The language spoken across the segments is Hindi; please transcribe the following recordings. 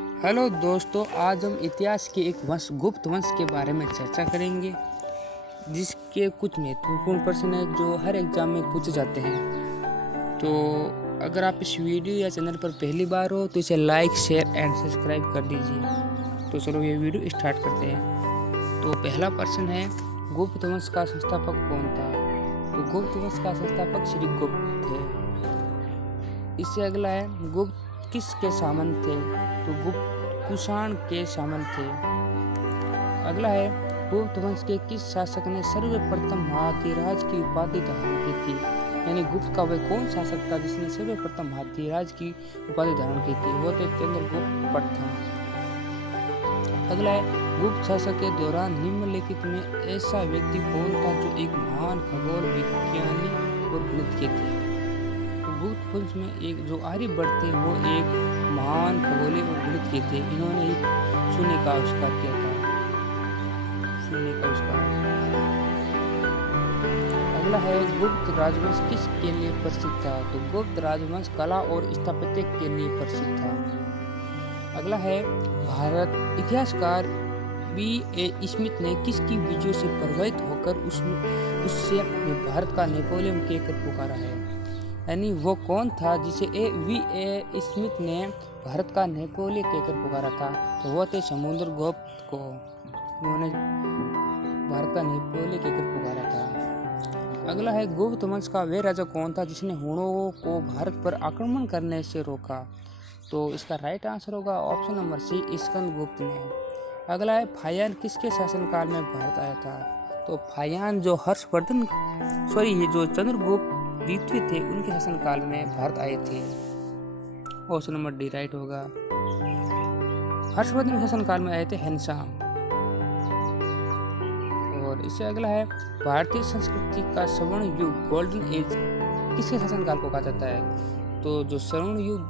हेलो दोस्तों, आज हम इतिहास के एक वंश गुप्त वंश के बारे में चर्चा करेंगे, जिसके कुछ महत्वपूर्ण प्रश्न हैं जो हर एग्जाम में पूछे जाते हैं। तो अगर आप इस वीडियो या चैनल पर पहली बार हो तो इसे लाइक, शेयर एंड सब्सक्राइब कर दीजिए। तो चलो ये वीडियो स्टार्ट करते हैं। तो पहला प्रश्न है, गुप्त वंश का संस्थापक कौन था? तो गुप्त वंश का संस्थापक श्री गुप्त थे। इससे अगला है, गुप्त किसके सामंत थे? तो गुप्त कुषाण के सामंत थे। अगला है, गुप्त वंश के किस शासक ने सर्वप्रथम हाथीराज की उपाधि धारण की थी? यानी गुप्त का वह कौन शासक था जिसने सर्वप्रथम हाथीराज की उपाधि धारण की थी? वो थे चंद्रगुप्त प्रथम। अगला है, गुप्त शासक के दौरान निम्नलिखित में ऐसा व्यक्ति कौन था जो एक महान खगोल विज्ञानी और गणितज्ञ थे? तो गुप्त वंश में एक जो आर्यभट्ट थे वो एक महान खगोली और गणितज्ञ थे। इन्होंने ही शून्य का आविष्कार किया था। शून्य का आविष्कार। अगला है, गुप्त राजवंश किसके लिए प्रसिद्ध था? तो गुप्त राजवंश कला और स्थापत्य के लिए प्रसिद्ध था। अगला है, भारत इतिहासकार B.A. स्मिथ ने किसकी विजयों से प्रभावित होकर उससे भारत का नेपोलियन कहकर पुकारा है? यानी वो कौन था जिसे V.A. स्मिथ ने भारत का नेपोलियन कहकर पुकारा था? तो वो थे समुद्रगुप्त को। उन्होंने भारत का नेपोलियन कहकर पुकारा था। अगला है, गुप्त वंश का वह राजा कौन था जिसने हुणों को भारत पर आक्रमण करने से रोका? तो इसका राइट आंसर होगा ऑप्शन नंबर सी, स्कंदगुप्त ने। अगला है, फाहियान किसके शासनकाल में भारत आया था? तो फाहियान जो ये जो चंद्रगुप्त द्वितीय थे उनके शासनकाल में भारत आए थे। ऑप्शन नंबर डी राइट होगा। हर्षवर्धन के शासनकाल में आए थे हेनसाम। और इससे अगला है, भारतीय संस्कृति का स्वर्ण युग गोल्डन एज किसके शासनकाल को कहा जाता है? तो जो स्वर्ण युग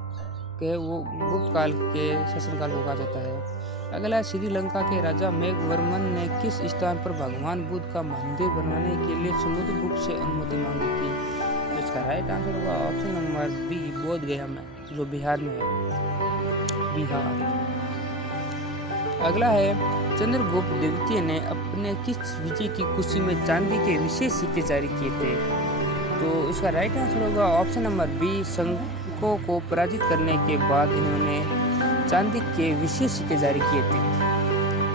है वो गुप्त काल के शासनकाल को कहा जाता है। अगला है, श्रीलंका के राजा मेघवर्मन ने किस स्थान पर भगवान बुद्ध का मंदिर बनवाने के लिए समुद्रगुप्त से अनुमति मांगी थी? तो इसका राइट आंसर होगा ऑप्शन नंबर बी, बोध गया में, जो बिहार में है। बिहार। अगला है, चंद्रगुप्त द्वितीय ने अपने किस विजय की खुशी में चांदी के विशेष सिक्के जारी किए थे? तो इसका राइट आंसर होगा ऑप्शन नंबर बी, शंकों को पराजित करने के बाद इन्होंने चांदी के विशेष सिक्के जारी किए थे।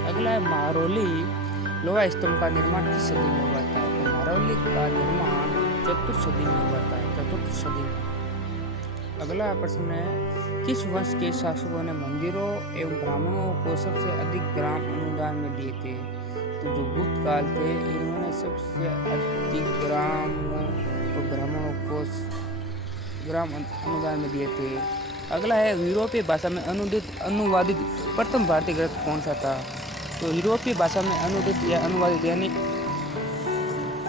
अगला है, महरौली लोहा स्तंभ का निर्माण किस सदी में हुआ था? तो महरौली का निर्माण चतुर्थ सदी में हुआ था, चतुर्थ सदी में। अगला प्रश्न है, किस वंश के शासकों ने मंदिरों एवं ब्राह्मणों को सबसे अधिक ग्राम अनुदान में दिए थे? तो जो गुप्त काल थे इन्होंने सबसे अधिक ग्रामों और ब्राह्मणों को ग्राम अनुदान में दिए थे। अगला है, यूरोपीय भाषा में अनुवादित प्रथम भारतीय ग्रंथ कौन सा था? तो यूरोपीय भाषा में अनुदित या अनुवादित यानी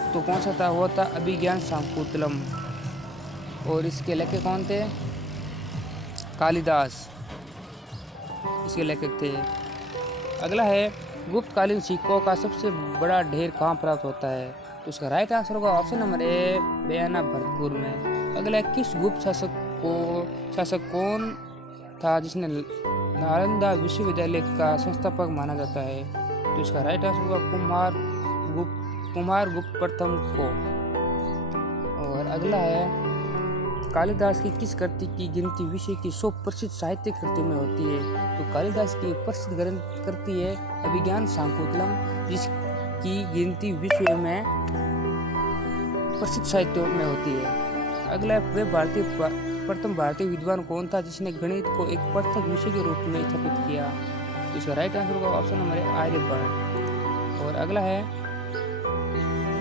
तो कौन सा था? वो था अभिज्ञान शाकुंतलम। और इसके लेखक कौन थे? कालिदास इसके लेखक थे। अगला है, गुप्तकालीन सिक्कों का सबसे बड़ा ढेर कहाँ प्राप्त होता है? तो इसका राइट आंसर होगा ऑप्शन नंबर ए, बयाना भरतपुर में। अगला है, किस गुप्त शासक कौन था जिसने नालंदा विश्वविद्यालय का संस्थापक माना जाता है? तो इसका राइट आंसर होगा कुमारगुप्त प्रथम को। और अगला है, कालिदास की किस कृति की गिनती विश्व की 100 प्रसिद्ध साहित्यिक कृतियों में होती है? तो कालिदास की प्रसिद्ध ग्रंथ कृति है अभिज्ञान शाकुंतलम, जिसकी गिनती विश्व में प्रसिद्ध साहित्यों में होती है। अगला है, वह प्रथम भारतीय विद्वान कौन था जिसने गणित को एक पृथक विषय के रूप में स्थापित किया? तो इसका राइट आंसर होगा ऑप्शन नंबर ए, आर्यभट्ट। और अगला है,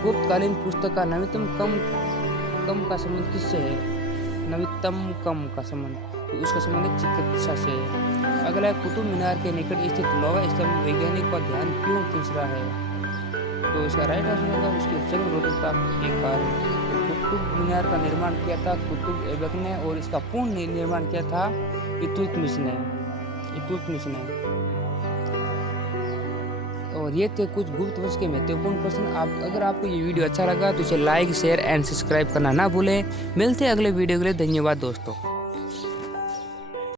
गुप्तकालीन पुस्तक का नवीनतम कम का संबंध किससे है? नवीनतम कम का संबंध, तो उसका संबंध चिकित्सा से है। अगला है, कुतुब मीनार के निकट स्थित लोहा स्तंभ वैज्ञानिक का ध्यान क्यों खींच रहा है? तो इसका राइट आंसर होगा उसकी जंग रोधकता के कारण। कुतुब मीनार का निर्माण किया था कुतुब ऐबक ने और इसका पूर्ण निर्माण किया था इल्तुतमिश ने। और ये थे कुछ गुप्त वंश के महत्वपूर्ण प्रश्न। अगर आपको ये वीडियो अच्छा लगा तो इसे लाइक, शेयर एंड सब्सक्राइब करना ना भूलें। मिलते हैं अगले वीडियो के लिए। धन्यवाद दोस्तों।